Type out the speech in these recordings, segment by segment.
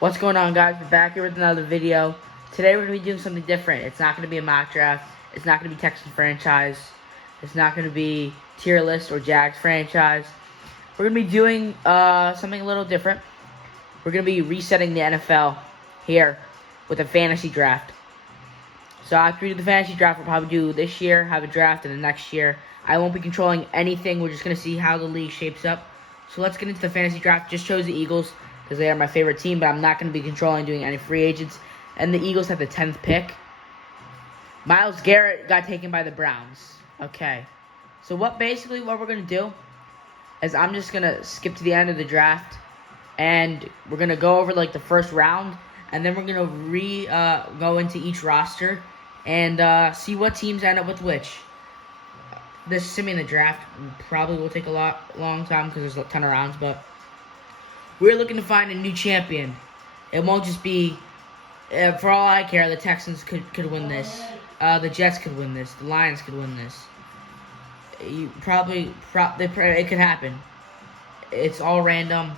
What's going on, guys? We're back here with another video. Today we're going to be doing something different. It's not going to be a mock draft. It's not going to be Texans franchise. It's not going to be tier list or Jags franchise. We're going to be doing something a little different. We're going to be resetting the NFL here with a fantasy draft. So after we do the fantasy draft, we'll probably do this year, have a draft, and the next year. I won't be controlling anything. We're just going to see how the league shapes up. So let's get into the fantasy draft. Just chose the Eagles because they are my favorite team, but I'm not going to be controlling doing any free agents. And the Eagles have the 10th pick. Myles Garrett got taken by the Browns. Okay. So what we're going to do is I'm just going to skip to the end of the draft, and we're going to go over like the first round, and then we're going to go into each roster and see what teams end up with which. This assuming the draft probably will take a long time because there's a ton of rounds, but we're looking to find a new champion. It won't just be, for all I care, the Texans could win this. The Jets could win this. The Lions could win this. It could happen. It's all random.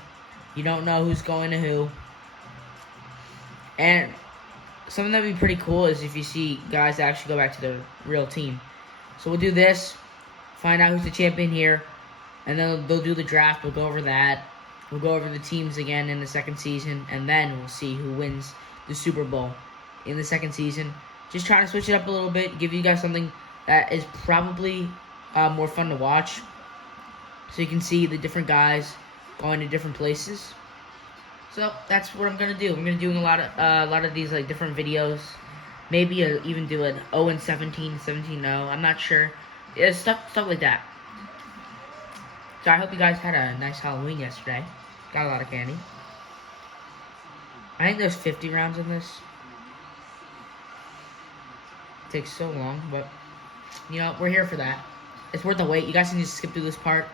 You don't know who's going to who. And something that would be pretty cool is if you see guys actually go back to their real team. So we'll do this, find out who's the champion here, and then they'll do the draft. We'll go over that. We'll go over the teams again in the second season, and then we'll see who wins the Super Bowl in the second season. Just trying to switch it up a little bit, give you guys something that is probably more fun to watch, so you can see the different guys going to different places. So that's what I'm gonna do. I'm gonna do a lot of these like different videos. Maybe even do an 0-17, 17-0. I'm not sure. Yeah, stuff like that. So I hope you guys had a nice Halloween yesterday. Got a lot of candy. I think there's 50 rounds in this. It takes so long, but you know, we're here for that. It's worth the wait. You guys can just skip through this part.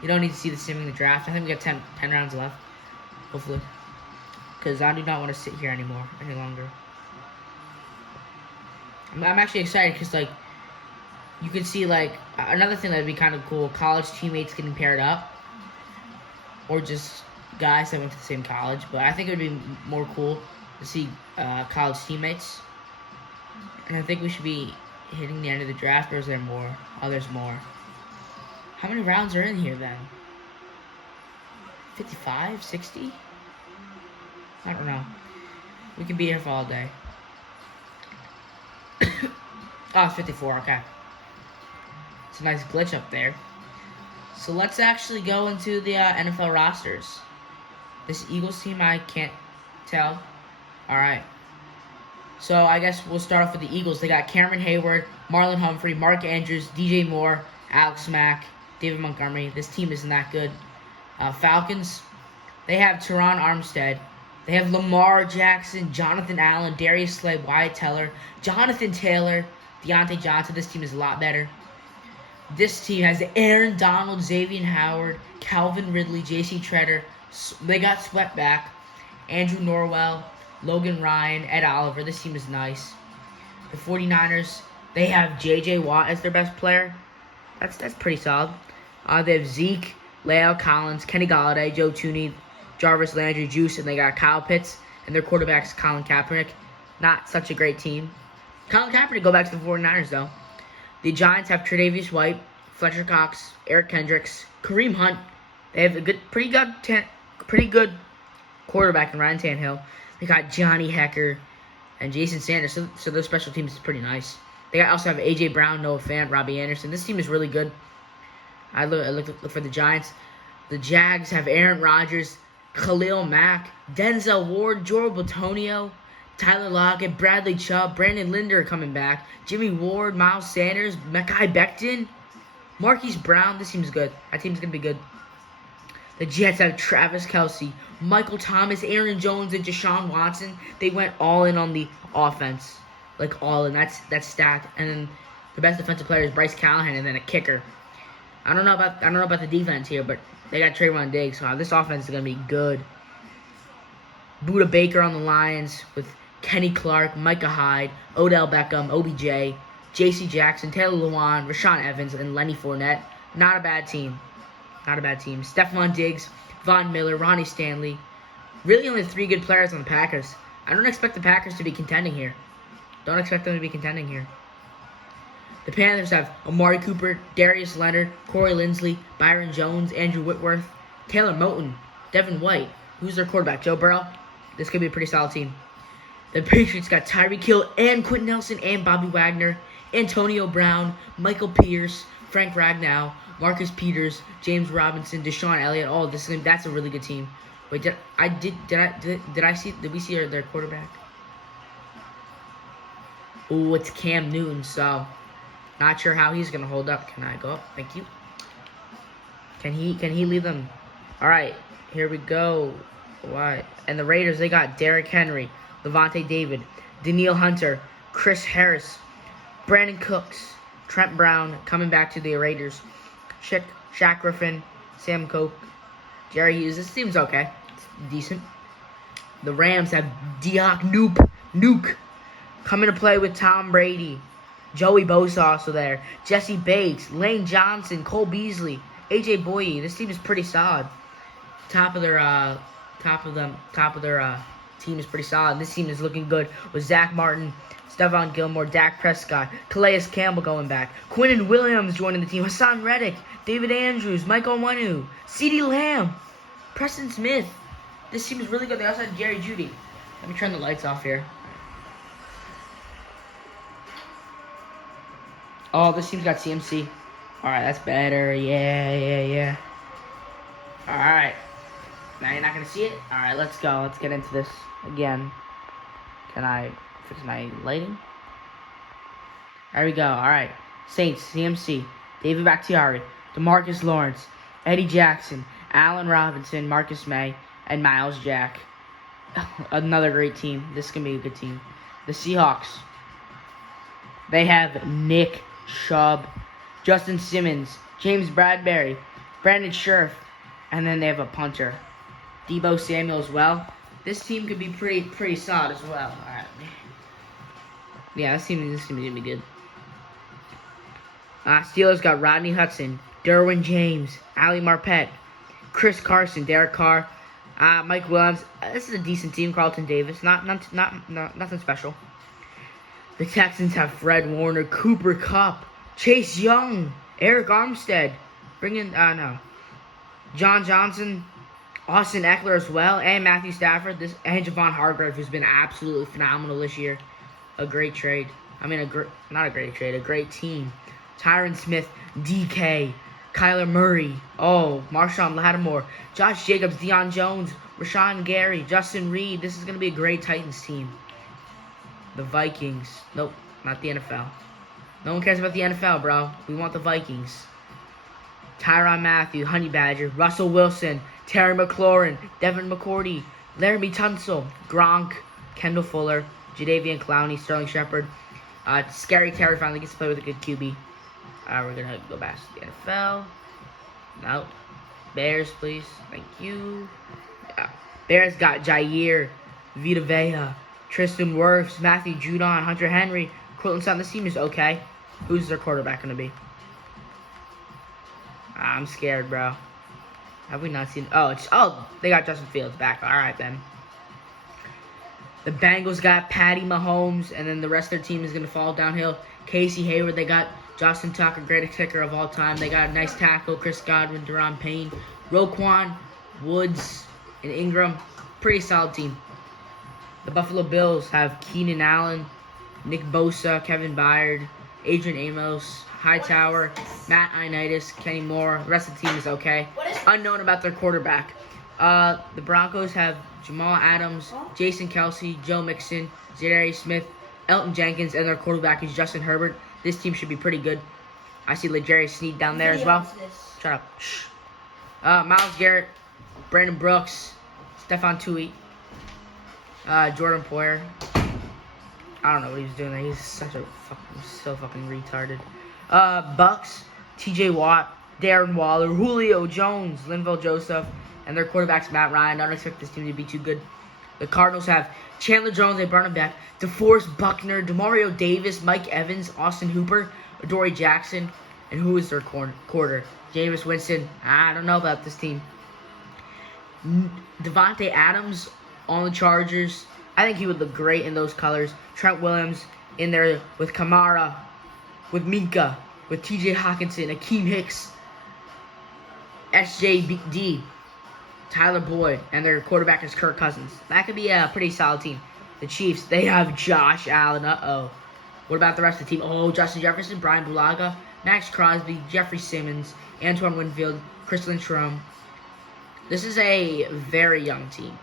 You don't need to see the simming the draft. I think we got 10 rounds left. Hopefully. Because I do not want to sit here any longer. I'm actually excited because, like, you can see, like, another thing that would be kind of cool, college teammates getting paired up. Or just guys that went to the same college. But I think it would be more cool to see college teammates. And I think we should be hitting the end of the draft, or is there more? Oh, there's more. How many rounds are in here, then? 55? 60? I don't know. We can be here for all day. Oh, 54, okay. It's a nice glitch up there. So let's actually go into the NFL rosters. This Eagles team, I can't tell. Alright. So I guess we'll start off with the Eagles. They got Cameron Hayward, Marlon Humphrey, Mark Andrews, DJ Moore, Alex Mack, David Montgomery. This team isn't that good. Falcons, they have Teron Armstead. They have Lamar Jackson, Jonathan Allen, Darius Slay, Wyatt Teller, Jonathan Taylor, Deontay Johnson. This team is a lot better. This team has Aaron Donald, Xavier Howard, Calvin Ridley, J.C. Treader. They got swept back. Andrew Norwell, Logan Ryan, Ed Oliver. This team is nice. The 49ers, they have J.J. Watt as their best player. That's pretty solid. They have Zeke, La'el Collins, Kenny Golladay, Joe Thuney, Jarvis Landry, Juice, and they got Kyle Pitts, and their quarterback's Colin Kaepernick. Not such a great team. Colin Kaepernick go back to the 49ers, though. The Giants have Tre'Davious White, Fletcher Cox, Eric Kendricks, Kareem Hunt. They have a pretty good quarterback in Ryan Tannehill. They got Johnny Hecker and Jason Sanders, so their special teams is pretty nice. They also have A.J. Brown, Noah Fant, Robbie Anderson. This team is really good. I look for the Giants. The Jags have Aaron Rodgers, Khalil Mack, Denzel Ward, Joel Bitonio, Tyler Lockett, Bradley Chubb, Brandon Linder coming back, Jimmy Ward, Miles Sanders, Mekhi Becton, Marquise Brown. This team's good. That team's going to be good. The Jets have Travis Kelce, Michael Thomas, Aaron Jones, and Deshaun Watson. They went all in on the offense. Like, all in. That's stacked. And then the best defensive player is Bryce Callahan, and then a kicker. I don't know about the defense here, but they got Trayvon Diggs, so this offense is going to be good. Buda Baker on the Lions with Kenny Clark, Micah Hyde, Odell Beckham, OBJ, J.C. Jackson, Taylor Lewan, Rashaan Evans, and Lenny Fournette. Not a bad team. Stephon Diggs, Von Miller, Ronnie Stanley, Really only 3 good players on the Packers. I don't expect the Packers to be contending here. Don't expect them to be contending here. The Panthers have Amari Cooper, Darius Leonard, Corey Linsley, Byron Jones, Andrew Whitworth, Taylor Moton, Devin White. Who's their quarterback? Joe Burrow? This could be a pretty solid team. The Patriots got Tyreek Hill and Quentin Nelson and Bobby Wagner, Antonio Brown, Michael Pierce, Frank Ragnow, Marcus Peters, James Robinson, Deshaun Elliott. Oh, that's a really good team. Wait, did we see their quarterback? Oh, it's Cam Newton, so not sure how he's gonna hold up. Can I go up? Thank you. Can he lead them? Alright, here we go. What? And the Raiders, they got Derrick Henry, Levante David, Danielle Hunter, Chris Harris, Brandon Cooks, Trent Brown coming back to the Raiders, Shaq Griffin, Sam Coke, Jerry Hughes. This team's okay. It's decent. The Rams have Diak Nuke coming to play with Tom Brady. Joey Bosa also there. Jesse Bates, Lane Johnson, Cole Beasley, AJ Boye. This team is pretty solid. Top of their team is pretty solid. This team is looking good with Zach Martin, Stephon Gilmore, Dak Prescott, Calais Campbell going back, Quinnen Williams joining the team, Hassan Reddick, David Andrews, Michael Onwenu, CeeDee Lamb, Preston Smith. This team is really good. They also had Jerry Jeudy. Let me turn the lights off here. Oh, this team's got CMC. Alright, that's better. Yeah. Alright. Now you're not going to see it? Alright, let's go. Let's get into this again. Can I fix my lighting? There we go. Alright. Saints, CMC, David Bakhtiari, DeMarcus Lawrence, Eddie Jackson, Allen Robinson, Marcus May, and Miles Jack. Another great team. This is going to be a good team. The Seahawks. They have Nick Chubb, Justin Simmons, James Bradbury, Brandon Scherf, and then they have a punter, Deebo Samuel as well. This team could be pretty solid as well. All right. Yeah, this team is gonna be good. Steelers got Rodney Hudson, Derwin James, Ali Marpet, Chris Carson, Derek Carr, Mike Williams. This is a decent team. Carlton Davis, nothing special. The Texans have Fred Warner, Cooper Kupp, Chase Young, Eric Armstead, John Johnson, Austin Eckler as well, and Matthew Stafford, and Javon Hargrave, who's been absolutely phenomenal this year. A great trade. Not a great trade, a great team. Tyron Smith, DK, Kyler Murray, Marshawn Lattimore, Josh Jacobs, Deion Jones, Rashawn Gary, Justin Reed. This is going to be a great Titans team. The Vikings. Nope, not the NFL. No one cares about the NFL, bro. We want the Vikings. Tyrann Mathieu, Honey Badger, Russell Wilson, Terry McLaurin, Devin McCourty, Laramie Tunsil, Gronk, Kendall Fuller, Jadeveon Clowney, Sterling Shepard. Scary Terry finally gets to play with a good QB. We're going to go back to the NFL. No. Bears, please. Thank you. Bears got Jair, Vita Vea, Tristan Wirfs, Matthew Judon, Hunter Henry, Cortland Sutton. This team is okay. Who's their quarterback going to be? I'm scared, bro. Have we not seen... they got Justin Fields back. All right, then. The Bengals got Patty Mahomes, and then the rest of their team is going to fall downhill. Casey Hayward, they got Justin Tucker, greatest kicker of all time. They got a nice tackle, Chris Godwin, Deron Payne, Roquan, Woods, and Ingram. Pretty solid team. The Buffalo Bills have Keenan Allen, Nick Bosa, Kevin Byard, Adrian Amos, Hightower, Matt Ioannidis, Kenny Moore. The rest of the team is okay. Unknown about their quarterback. The Broncos have Jamal Adams, Jason Kelsey, Joe Mixon, Zadarius Smith, Elton Jenkins, and their quarterback is Justin Herbert. This team should be pretty good. I see L'Jarius Sneed down there as well. Shut up. Shh. Myles Garrett, Brandon Brooks, Stephon Tuitt, Jordan Poyer. I don't know what he was doing there. He's so fucking retarded. Bucks, TJ Watt, Darren Waller, Julio Jones, Linval Joseph, and their quarterback's Matt Ryan. I don't expect this team to be too good. The Cardinals have Chandler Jones, they brought him back, DeForest Buckner, Demario Davis, Mike Evans, Austin Hooper, Adoree Jackson, and who is their quarter? Jameis Winston. I don't know about this team. Devontae Adams on the Chargers. I think he would look great in those colors. Trent Williams in there with Kamara, with Minka, with T.J. Hawkinson, Akeem Hicks, SJD, Tyler Boyd, and their quarterback is Kirk Cousins. That could be a pretty solid team. The Chiefs, they have Josh Allen. What about the rest of the team? Oh, Justin Jefferson, Brian Bulaga, Max Crosby, Jeffrey Simmons, Antoine Winfield, Chris Lindstrom. This is a very young team.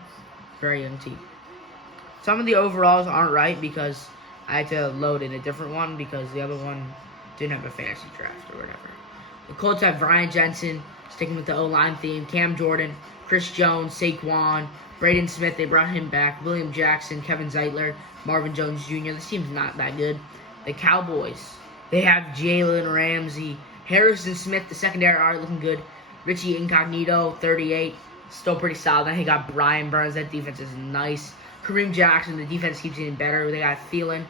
Very young team. Some of the overalls aren't right because I had to load in a different one because the other one didn't have a fantasy draft or whatever. The Colts have Brian Jensen, sticking with the O-line theme, Cam Jordan, Chris Jones, Saquon, Braden Smith, they brought him back, William Jackson, Kevin Zeitler, Marvin Jones Jr. This team's not that good. The Cowboys, they have Jalen Ramsey, Harrison Smith, the secondary are looking good. Richie Incognito, 38, still pretty solid. Then he got Brian Burns, that defense is nice. Kareem Jackson, the defense keeps getting better. They got Thielen,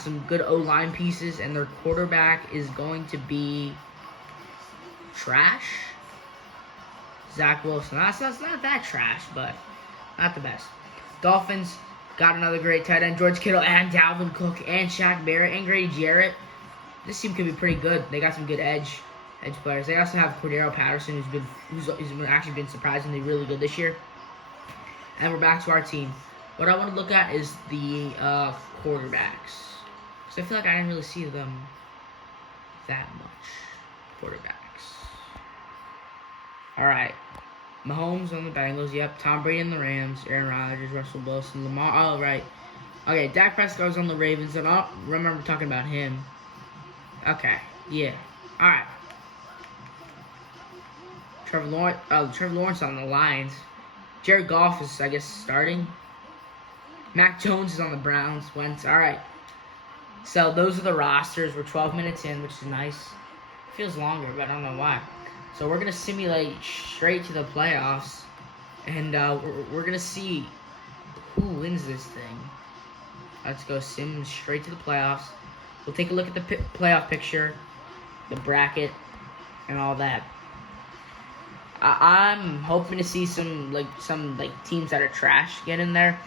some good O-line pieces, and their quarterback is going to be trash. Zach Wilson. It's not that trash, but not the best. Dolphins got another great tight end, George Kittle and Dalvin Cook and Shaq Barrett and Grady Jarrett. This team could be pretty good. They got some good edge players. They also have Cordero Patterson, who's actually been surprisingly really good this year. And we're back to our team. What I want to look at is the quarterbacks. So I feel like I didn't really see them that much. Quarterbacks. Alright. Mahomes on the Bengals. Yep. Tom Brady on the Rams. Aaron Rodgers, Russell Wilson, Lamar. Oh, right. Okay. Dak Prescott's on the Ravens. I don't remember talking about him. Okay. Yeah. Alright. Trevor Lawrence on the Lions. Jared Goff is, I guess, starting. Mac Jones is on the Browns. Wentz. Alright. So, those are the rosters. We're 12 minutes in, which is nice. Feels longer, but I don't know why. So, we're going to simulate straight to the playoffs. And we're going to see who wins this thing. Let's go sim straight to the playoffs. We'll take a look at the playoff picture, the bracket, and all that. I'm hoping to see some teams that are trash get in there.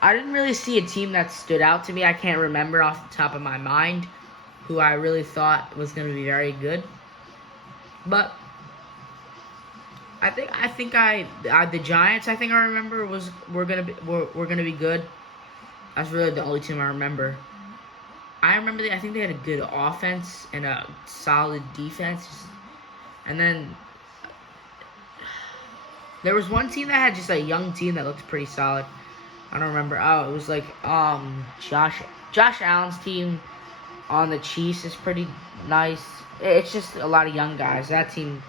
I didn't really see a team that stood out to me. I can't remember off the top of my mind who I really thought was going to be very good. But I think the Giants. I think I remember were gonna be good. That's really the only team I remember. I remember I think they had a good offense and a solid defense, and then there was one team that had just a young team that looked pretty solid. I don't remember. Oh, it was like Josh Allen's team on the Chiefs is pretty nice. It's just a lot of young guys. That team,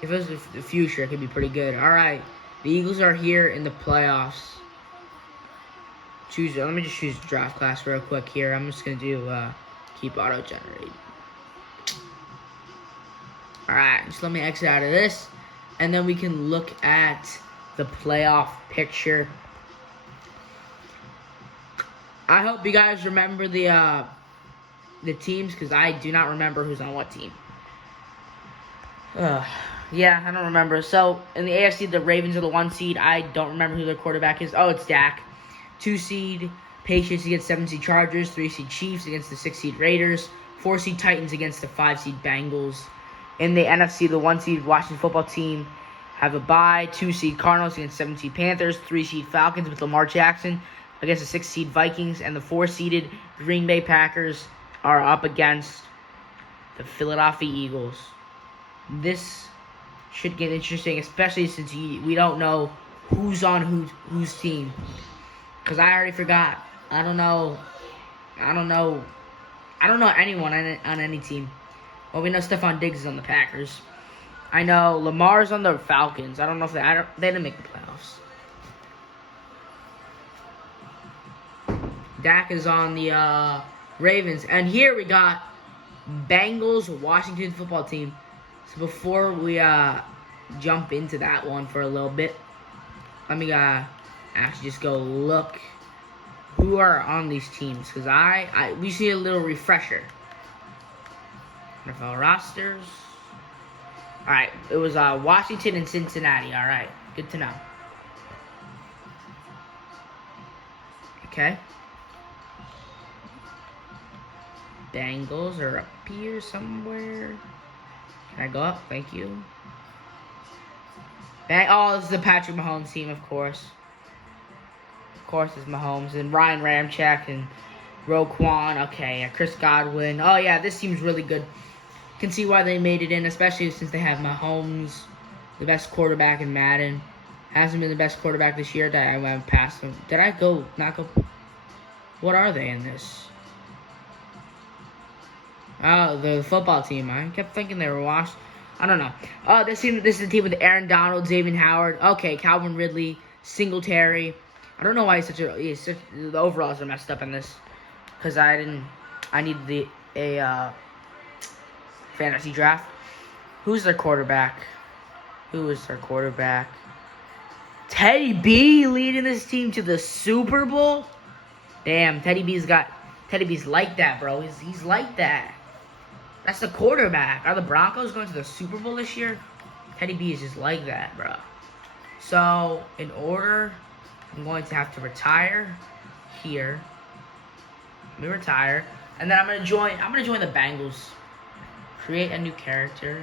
if it was the future, it could be pretty good. All right, the Eagles are here in the playoffs. Let me just choose draft class real quick here. I'm just gonna do keep auto generate. All right, just let me exit out of this, and then we can look at the playoff picture. I hope you guys remember the teams, because I do not remember who's on what team. Yeah, I don't remember. So, in the AFC, the Ravens are the 1 seed. I don't remember who their quarterback is. Oh, it's Dak. 2 seed, Patriots against 7 seed Chargers. 3 seed Chiefs against the 6 seed Raiders. 4 seed Titans against the 5 seed Bengals. In the NFC, the 1 seed Washington football team have a bye. 2 seed Cardinals against 7 seed Panthers. 3 seed Falcons with Lamar Jackson against the 6 seed Vikings. And the 4 seeded Green Bay Packers are up against the Philadelphia Eagles. This should get interesting, especially since we don't know who's on whose team. Because I already forgot. I don't know anyone on any team. Well, we know Stephon Diggs is on the Packers. I know Lamar's on the Falcons. I don't know if they didn't make the playoffs. Dak is on the Ravens. And here we got Bengals, Washington football team. So before we jump into that one for a little bit, let me actually just go look who are on these teams, because we see a little refresher. NFL rosters. All right, it was Washington and Cincinnati. All right, Good to know. Okay. Bengals are up here somewhere. Can I go up? Thank you. Oh, this is the Patrick Mahomes team, of course. Of course, it's Mahomes and Ryan Ramczyk and Roquan. Okay, Chris Godwin. Oh, yeah, this team's really good. Can see why they made it in, especially since they have Mahomes, the best quarterback in Madden. Hasn't been the best quarterback this year. I went past him. Did I go? Not go? What are they in this? Oh, the football team. I kept thinking they were washed. I don't know. Oh, this is the team with Aaron Donald, Xavier Howard. Okay, Calvin Ridley, Singletary. I don't know why the overalls are messed up in this, because I needed a fantasy draft. Who's their quarterback? Who is their quarterback? Teddy B leading this team to the Super Bowl. Damn, Teddy B's like that, bro. He's like that. That's the quarterback. Are the Broncos going to the Super Bowl this year? Teddy B is just like that, bro. So, in order, I'm going to have to retire here. Let me retire. And then I'm gonna join the Bengals. Create a new character.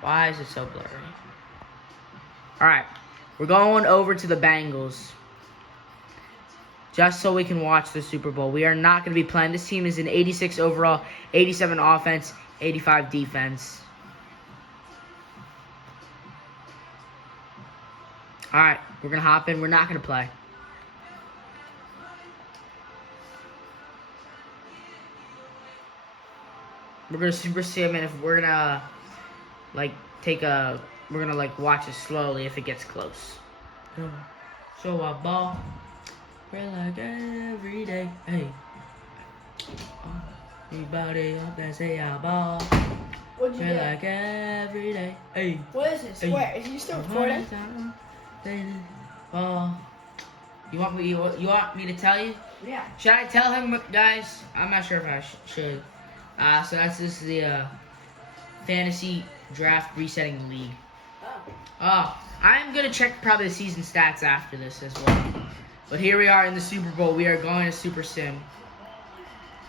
Why is it so blurry? Alright. We're going over to the Bengals. Just so we can watch the Super Bowl. We are not going to be playing. This team is an 86 overall, 87 offense, 85 defense. Alright, we're going to hop in. We're not going to play. We're going to super sim, and if we're going to, we're going to, watch it slowly if it gets close. So I ball. We're like every day, hey. Everybody up there say I ball. What'd you We're get? like every day, hey. What is this? Hey. Where? Is you still recording? Ball. You want me to tell you? Yeah. Should I tell him, guys? I'm not sure if I should. So this is the fantasy draft resetting league. Oh, I'm gonna check probably the season stats after this as well. But here we are in the Super Bowl. We are going to Super Sim.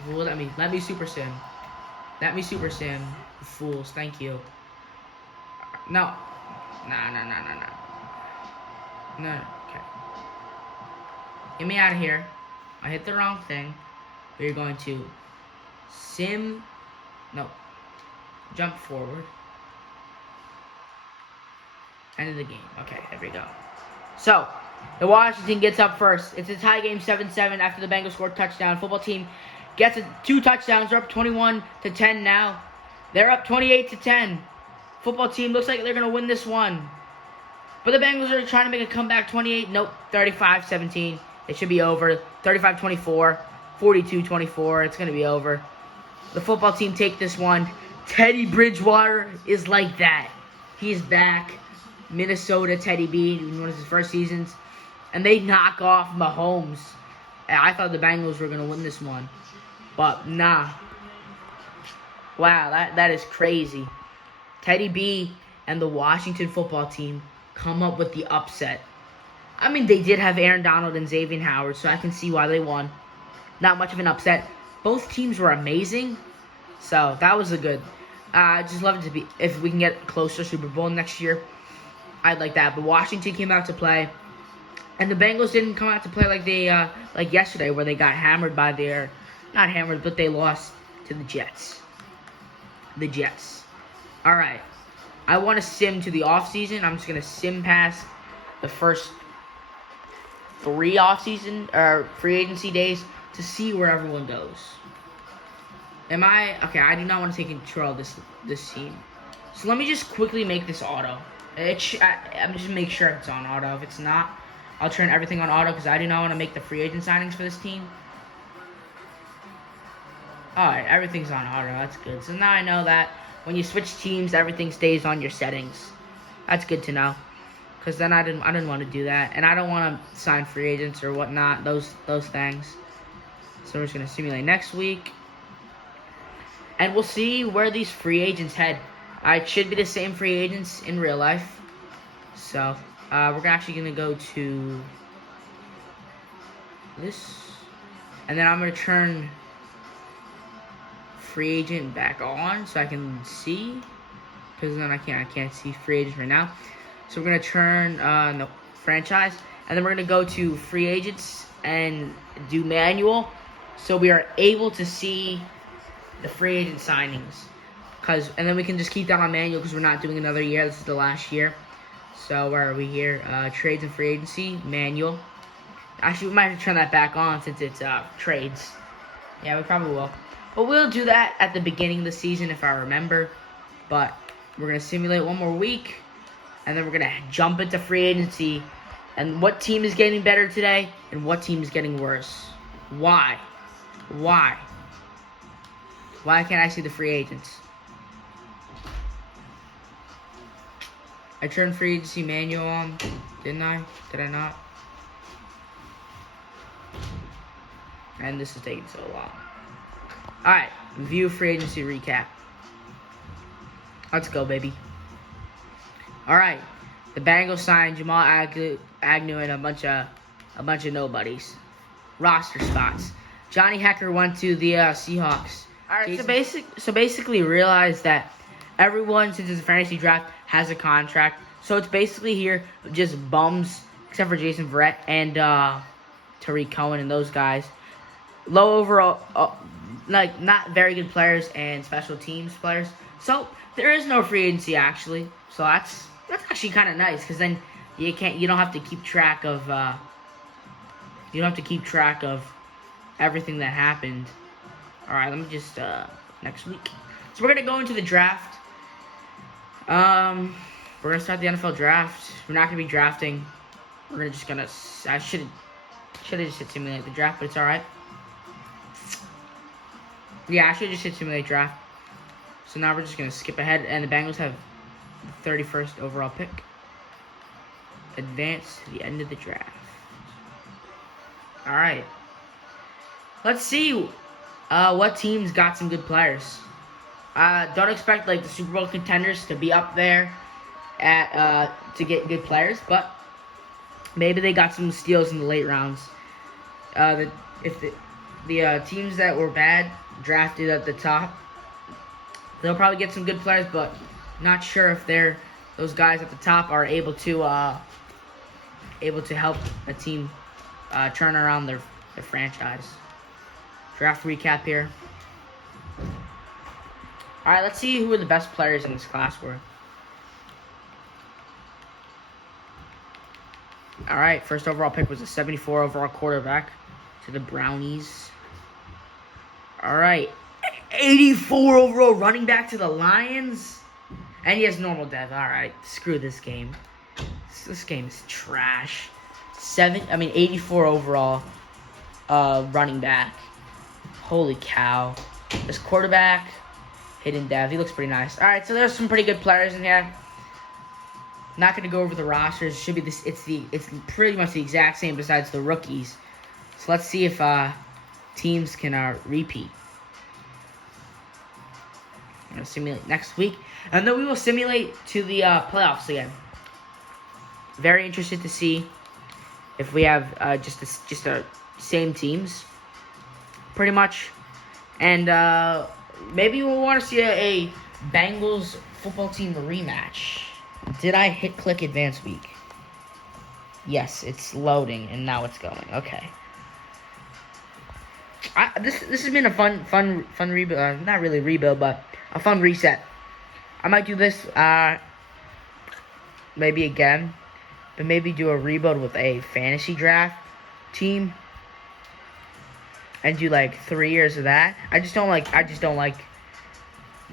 Well, let me Super Sim. Let me Super Sim. Fools, thank you. No. No. No, okay. Get me out of here. I hit the wrong thing. We're going to jump forward. End of the game. Okay, there we go. So, the Washington gets up first. It's a tie game, 7-7 after the Bengals scored a touchdown. Football team gets 2 touchdowns. They're up 21-10 now. They're up 28-10. Football team looks like they're going to win this one. But the Bengals are trying to make a comeback. 28, nope, 35-17. It should be over. 35-24, 42-24. It's going to be over. The football team take this one. Teddy Bridgewater is like that. He's back. Minnesota Teddy B, one of his first seasons. And they knock off Mahomes. I thought the Bengals were going to win this one. But nah. Wow, that is crazy. Teddy B and the Washington football team come up with the upset. I mean, they did have Aaron Donald and Xavier Howard, so I can see why they won. Not much of an upset. Both teams were amazing. So, that was a good. I just love it to be, if we can get closer Super Bowl next year, I'd like that. But Washington came out to play. And the Bengals didn't come out to play like they, like yesterday, where they got hammered by not hammered, but they lost to the Jets. The Jets. Alright. I want to sim to the offseason. I'm just going to sim past the first 3 offseason, or free agency days, to see where everyone goes. Okay, I do not want to take control of this team. So let me just quickly make this auto. I'm just make sure it's on auto. If it's not, I'll turn everything on auto because I do not want to make the free agent signings for this team. Alright, everything's on auto. That's good. So now I know that when you switch teams, everything stays on your settings. That's good to know. Because then I didn't want to do that. And I don't want to sign free agents or whatnot. Those things. So we're just going to simulate next week. And we'll see where these free agents head. It should be the same free agents in real life. So, we're actually going to go to this. And then I'm going to turn free agent back on so I can see. Because then I can't see free agents right now. So we're going to turn the franchise. And then we're going to go to free agents and do manual. So we are able to see the free agent signings. And then we can just keep that on manual because we're not doing another year. This is the last year. So where are we here? Trades and free agency, manual. Actually, we might have to turn that back on since it's trades. Yeah, we probably will. But we'll do that at the beginning of the season if I remember. But we're going to simulate one more week. And then we're going to jump into free agency. And what team is getting better today and what team is getting worse. Why? Why can't I see the free agents? I turned free agency manual on, didn't I? Did I not? And this is taking so long. Alright, view free agency recap. Let's go, baby. Alright, the Bengals signed Jamal Agnew and a bunch of nobodies. Roster spots. Johnny Hecker went to the Seahawks. Alright, so basically realize that everyone, since it's a fantasy draft, has a contract. So it's basically here just bums, except for Jason Verrett and Tariq Cohen and those guys. Low overall, not very good players and special teams players. So there is no free agency actually. So that's actually kind of nice because then you don't have to keep track of everything that happened. All right, let me just next week. So we're gonna go into the draft. We're gonna start the NFL draft. We're not gonna be drafting. I should have just hit simulate the draft, but it's all right. Yeah, I should have just hit simulate draft. So now we're just gonna skip ahead, and the Bengals have the 31st overall pick. Advance to the end of the draft. All right. Let's see what teams got some good players. Don't expect like the Super Bowl contenders to be up there to get good players, but maybe they got some steals in the late rounds. If the teams that were bad drafted at the top, they'll probably get some good players, but not sure if those guys at the top are able to help a team turn around their franchise. Draft recap here. All right, let's see who the best players in this class were. All right, first overall pick was a 74 overall quarterback to the Brownies. All right, 84 overall running back to the Lions. And he has normal dev. All right, screw this game. This game is trash. 84 overall running back. Holy cow. This quarterback, hidden dev. He looks pretty nice. All right, so there's some pretty good players in here. Not going to go over the rosters. Should be this. It's pretty much the exact same besides the rookies. So let's see if teams can repeat. I'm going to simulate next week. And then we will simulate to the playoffs again. Very interested to see if we have just the same teams. Pretty much. And maybe we'll want to see a Bengals football team rematch. Did I hit click advance week? Yes, it's loading and now it's going. Okay. This has been a fun rebuild. Not really rebuild, but a fun reset. I might do this maybe again, but maybe do a rebuild with a fantasy draft team and do like 3 years of that. I just don't like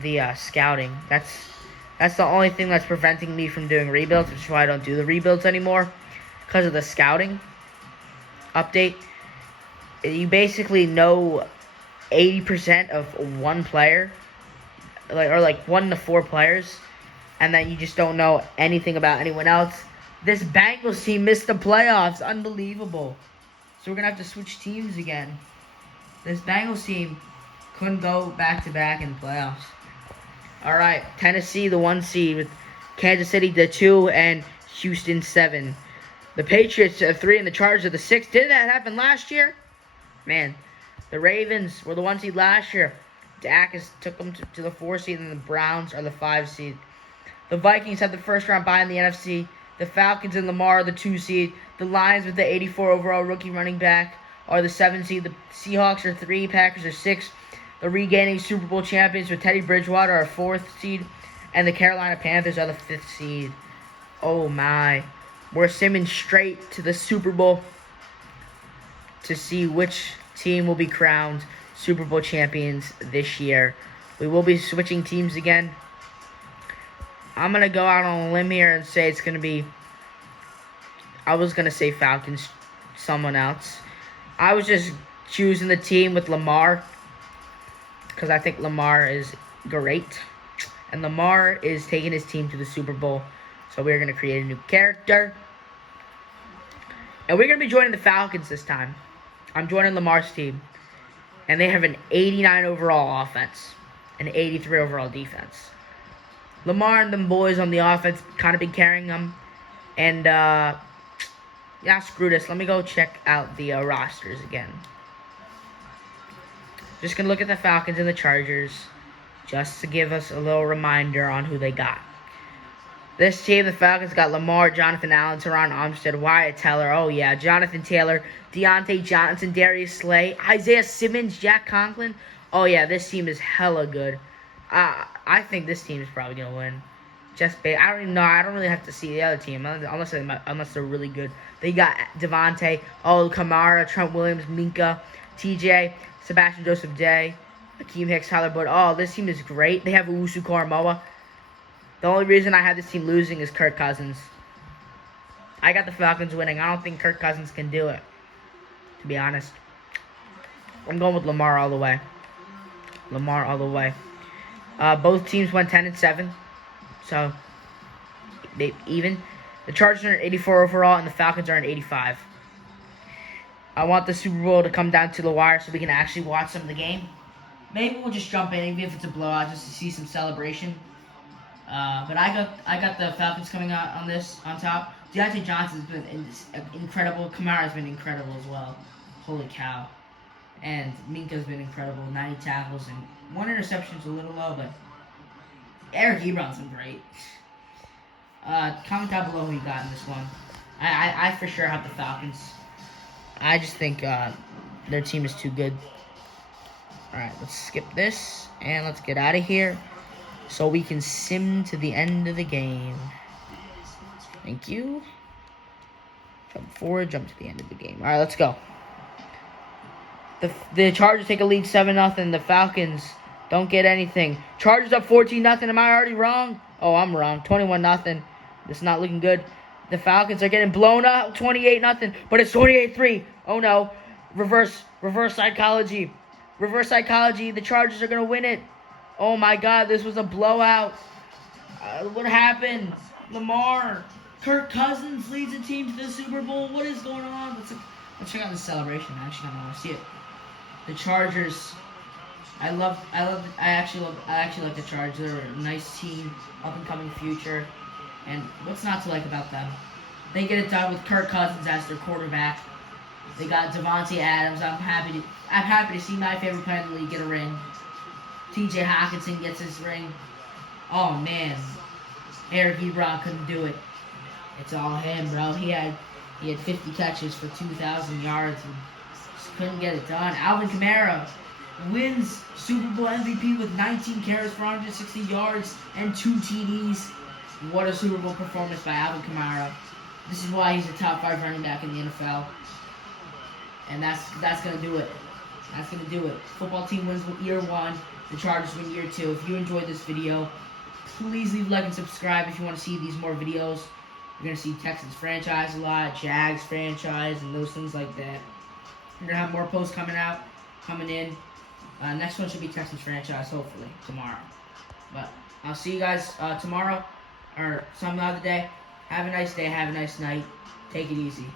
the scouting. That's the only thing that's preventing me from doing rebuilds, which is why I don't do the rebuilds anymore, because of the scouting update. You basically know 80% of one player, or 1 to 4 players, and then you just don't know anything about anyone else. This Bengals team missed the playoffs. Unbelievable. So we're going to have to switch teams again. This Bengals team Couldn't go back-to-back in the playoffs. All right, Tennessee, the 1 seed, with Kansas City, the 2, and Houston, 7. The Patriots, 3, and the Chargers are the 6. Didn't that happen last year? Man, the Ravens were the 1 seed last year. Dak took them to the 4 seed, and the Browns are the 5 seed. The Vikings have the first-round bye in the NFC. The Falcons and Lamar are the 2 seed. The Lions with the 84 overall rookie running back are the 7 seed. The Seahawks are 3. Packers are 6. The regaining Super Bowl champions with Teddy Bridgewater are 4th seed. And the Carolina Panthers are the 5th seed. Oh my. We're simming straight to the Super Bowl to see which team will be crowned Super Bowl champions this year. We will be switching teams again. I'm going to go out on a limb here and say it's going to be... I was going to say Falcons, someone else. I was just choosing the team with Lamar because I think Lamar is great. And Lamar is taking his team to the Super Bowl. So we're going to create a new character. And we're going to be joining the Falcons this time. I'm joining Lamar's team. And they have an 89 overall offense. An 83 overall defense. Lamar and them boys on the offense kind of been carrying them. And, yeah, screw this. Let me go check out the rosters again. Just going to look at the Falcons and the Chargers. Just to give us a little reminder on who they got. This team, the Falcons, got Lamar, Jonathan Allen, Teron Armstead, Wyatt Teller. Oh, yeah. Jonathan Taylor, Deontay Johnson, Darius Slay, Isaiah Simmons, Jack Conklin. Oh, yeah. This team is hella good. I think this team is probably going to win. I don't even know. I don't really have to see the other team unless they're really good. They got Devontae, Kamara, Trent Williams, Minka, TJ, Sebastian Joseph Day, Akeem Hicks, Tyler Boyd. Oh, this team is great. They have Owusu Karamoa. The only reason I have this team losing is Kirk Cousins. I got the Falcons winning. I don't think Kirk Cousins can do it, to be honest. I'm going with Lamar all the way. Lamar all the way. Both teams went 10-7. So, they even. The Chargers are an 84 overall, and the Falcons are an 85. I want the Super Bowl to come down to the wire so we can actually watch some of the game. Maybe we'll just jump in, even if it's a blowout, just to see some celebration. But I got the Falcons coming out on top. Deontay Johnson's been incredible. Kamara's been incredible as well. Holy cow. And Minka's been incredible. 90 tackles and 1 interception's a little low, but Eric Ebron's been great. Comment down below who you got in this one. I for sure have the Falcons. I just think their team is too good. Alright, let's skip this and let's get out of here so we can sim to the end of the game. Thank you. Jump forward, jump to the end of the game. Alright, let's go. The Chargers take a lead 7-0. The Falcons don't get anything. Chargers up 14-0. Am I already wrong? Oh, I'm wrong. 21-0. It's not looking good. The Falcons are getting blown up 28-0. But it's 28-3. Oh, no. Reverse psychology. Reverse psychology. The Chargers are going to win it. Oh, my God. This was a blowout. What happened? Lamar. Kirk Cousins leads the team to the Super Bowl. What is going on? Let's check out the celebration. I actually don't want to see it. The Chargers. I actually like the Chargers. They're a nice team, up and coming future. And what's not to like about them? They get it done with Kirk Cousins as their quarterback. They got Devontae Adams. I'm happy to see my favorite player in the league get a ring. TJ Hockenson gets his ring. Oh man, Eric Ebron couldn't do it. It's all him, bro. He had 50 catches for 2,000 yards and just couldn't get it done. Alvin Kamara wins Super Bowl MVP with 19 carries for 160 yards and 2 TDs. What a Super Bowl performance by Alvin Kamara. This is why he's a top 5 running back in the NFL. And that's going to do it. That's going to do it. Football team wins year 1. The Chargers win year 2. If you enjoyed this video, please leave a like and subscribe if you want to see these more videos. You're going to see Texans franchise a lot, Jags franchise, and those things like that. We're going to have more posts coming in. Next one should be Texans franchise, hopefully, tomorrow. But I'll see you guys tomorrow or some other day. Have a nice day. Have a nice night. Take it easy.